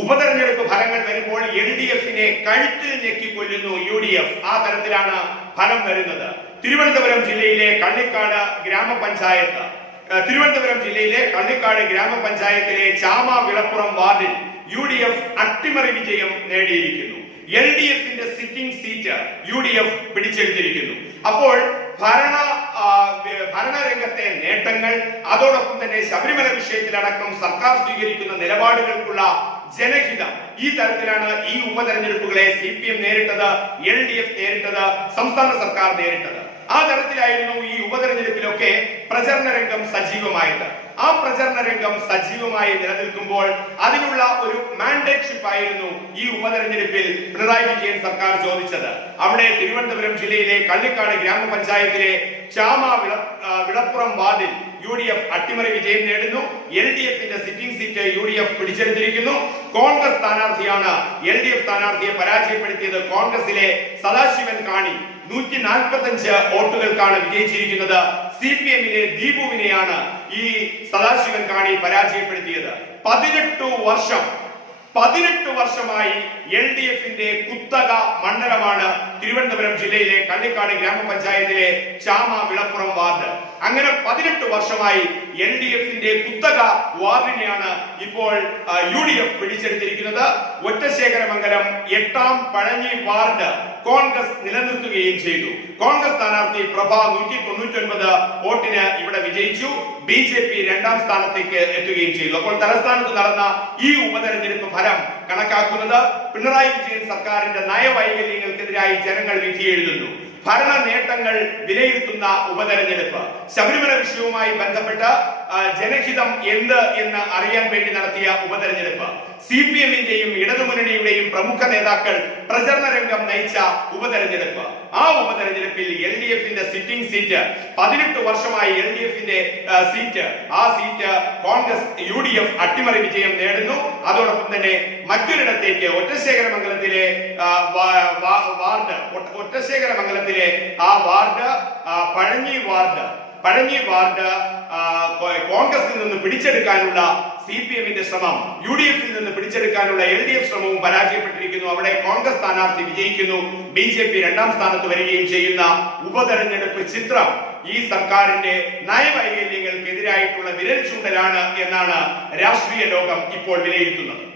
ഉപതെരഞ്ഞെടുപ്പ് ഫലങ്ങൾ വരുമ്പോൾ എൽ ഡി എഫിനെ കഴുത്തിൽ ഞെക്കിക്കൊല്ലുന്നു യു ഡി എഫ്. ആ തരത്തിലാണ് ഫലം വരുന്നത്. തിരുവനന്തപുരം ജില്ലയിലെ കണ്ണിക്കാട് ഗ്രാമപഞ്ചായത്ത്. തിരുവനന്തപുരം ജില്ലയിലെ കണ്ണിക്കാട് ഗ്രാമപഞ്ചായത്തിലെ ചാമ വിളപ്പുറം വാർഡിൽ യു ഡി എഫ് അട്ടിമറി വിജയം നേടിയിരിക്കുന്നു. എൽ ഡി എഫിന്റെ sitting seat U D F പിടിച്ചെടുത്തിരിക്കുന്നു. അപ്പോൾ ഭരണ ഭരണരംഗത്തെ നേട്ടങ്ങൾ അതോടൊപ്പം തന്നെ ശബരിമല വിഷയത്തിലടക്കം സർക്കാർ സ്വീകരിക്കുന്ന നിലപാടുകൾക്കുള്ള ജനഹിതം. ഈ തരത്തിലാണ് ഈ ഉപതെരഞ്ഞെടുപ്പുകളെ സി പി എം നേരിട്ടത് എൽ ഡി എഫ് നേരിട്ടത് സംസ്ഥാന സർക്കാർ നേരിട്ടത്. ആ തരത്തിലായിരുന്നു ഈ ഉപതെരഞ്ഞെടുപ്പിലൊക്കെ പ്രചരണ രംഗം സജീവമായത് ആ പ്രചരണ രംഗം സജീവമായി നിലനിൽക്കുമ്പോൾ അതിനുള്ള ഒരു മാൻഡേറ്റ്ഷിപ്പ് ആയിരുന്നു ഈ ഉപതെരഞ്ഞെടുപ്പിൽ പിണറായി വിജയൻ സർക്കാർ ചോദിച്ചത്. അവിടെ തിരുവനന്തപുരം ജില്ലയിലെ കള്ളിക്കാട് ഗ്രാമപഞ്ചായത്തിലെ ചാമ വിളപ്പുറം വാർഡിൽ യു ഡി എഫ് അട്ടിമറി വിജയം നേടുന്നു. എൽ ഡി എഫിന്റെ sitting seat U D F പിടിച്ചെടുത്തിരിക്കുന്നു. Congress സ്ഥാനാർത്ഥിയാണ് എൽ ഡി എഫ് സ്ഥാനാർത്ഥിയെ പരാജയപ്പെടുത്തിയത് കോൺഗ്രസിലെ സദാശിവൻ കാണി. നൂറ്റി നാൽപ്പത്തി അഞ്ച് വോട്ടുകൾക്കാണ് വിജയിച്ചിരിക്കുന്നത്. സി പി എമ്മിനെ ദീപുവിനെയാണ് ഈ സദാശിവൻ കാണി പരാജയപ്പെടുത്തിയത്. പതിനെട്ടു വർഷം പതിനെട്ട് വർഷമായി എൽ ഡി എഫിന്റെ കുത്തക മണ്ഡലമാണ് തിരുവനന്തപുരം ജില്ലയിലെ കള്ളിക്കാട് ഗ്രാമപഞ്ചായത്തിലെ ചാമ വിളപ്പുറം വാർഡ്. അങ്ങനെ പതിനെട്ട് വർഷമായി എൽ ഡി എഫിന്റെ കുത്തക വാർഡിനെയാണ് ഇപ്പോൾ യു ഡി എഫ് പിടിച്ചെടുത്തിരിക്കുന്നത്. ഒറ്റശേഖരമംഗലം എട്ടാം പഴഞ്ഞി വാർഡ് കോൺഗ്രസ് നിലനിർത്തുകയും ചെയ്തു. കോൺഗ്രസ് സ്ഥാനാർത്ഥി പ്രഭ നൂറ്റി തൊണ്ണൂറ്റി ഒൻപത് വോട്ടിന് ഇവിടെ വിജയിച്ചു. ബി ജെ പി രണ്ടാം സ്ഥാനത്തേക്ക് എത്തുകയും ചെയ്തു. അപ്പോൾ തലസ്ഥാനത്ത് നടന്ന ഈ ഉപതെരഞ്ഞെടുപ്പ് ഫലം കണക്കാക്കുന്നത് പിണറായി വിജയൻ സർക്കാരിന്റെ നയവൈകല്യങ്ങൾക്കെതിരായി ജനങ്ങൾ വിധി എഴുതുന്നു ഭരണ നേട്ടങ്ങൾ വിലയിരുത്തുന്ന ഉപതെരഞ്ഞെടുപ്പ്. ശബരിമല വിഷയവുമായി ബന്ധപ്പെട്ട ജനഹിതം എന്ത് എന്ന് അറിയാൻ വേണ്ടി നടത്തിയ ഉപതെരഞ്ഞെടുപ്പ്. സി പി എമ്മിന്റെയും ഇടതുമുന്നണിയുടെയും പ്രമുഖ നേതാക്കൾ പ്രചരണ രംഗം നയിച്ച ഉപതെരഞ്ഞെടുപ്പ്. ആ ഉപതെരഞ്ഞെടുപ്പിൽ എൽ ഡി എഫിന്റെ സിറ്റിംഗ് സീറ്റ് പതിനെട്ട് വർഷമായി എൽ ഡി എഫിന്റെ സീറ്റ് ആ seat Congress U D F അട്ടിമറി വിജയം നേടുന്നു. അതോടൊപ്പം തന്നെ മറ്റൊരിടത്തേക്ക് ഒറ്റശേഖരമംഗലത്തിലെ വാർഡ് ഒറ്റ- ഒറ്റശേഖരമംഗലത്തിലെ ആ ward Pazhanji ward Pazhanji ward കോൺഗ്രസിൽ നിന്ന് പിടിച്ചെടുക്കാനുള്ള സി പി എമ്മിന്റെ ശ്രമം യു ഡി എഫിൽ നിന്ന് പിടിച്ചെടുക്കാനുള്ള എൽ ഡി എഫ് ശ്രമവും പരാജയപ്പെട്ടിരിക്കുന്നു. അവിടെ കോൺഗ്രസ് സ്ഥാനാർത്ഥി വിജയിക്കുന്നു. ബി ജെ പി രണ്ടാം സ്ഥാനത്ത് വരികയും ചെയ്യുന്ന ഉപതെരഞ്ഞെടുപ്പ് ചിത്രം ഈ സർക്കാരിന്റെ നയവൈകല്യങ്ങൾക്കെതിരായിട്ടുള്ള വിരൽ ചൂണ്ടലാണ് എന്നാണ് രാഷ്ട്രീയ ലോകം ഇപ്പോൾ വിലയിരുത്തുന്നത്.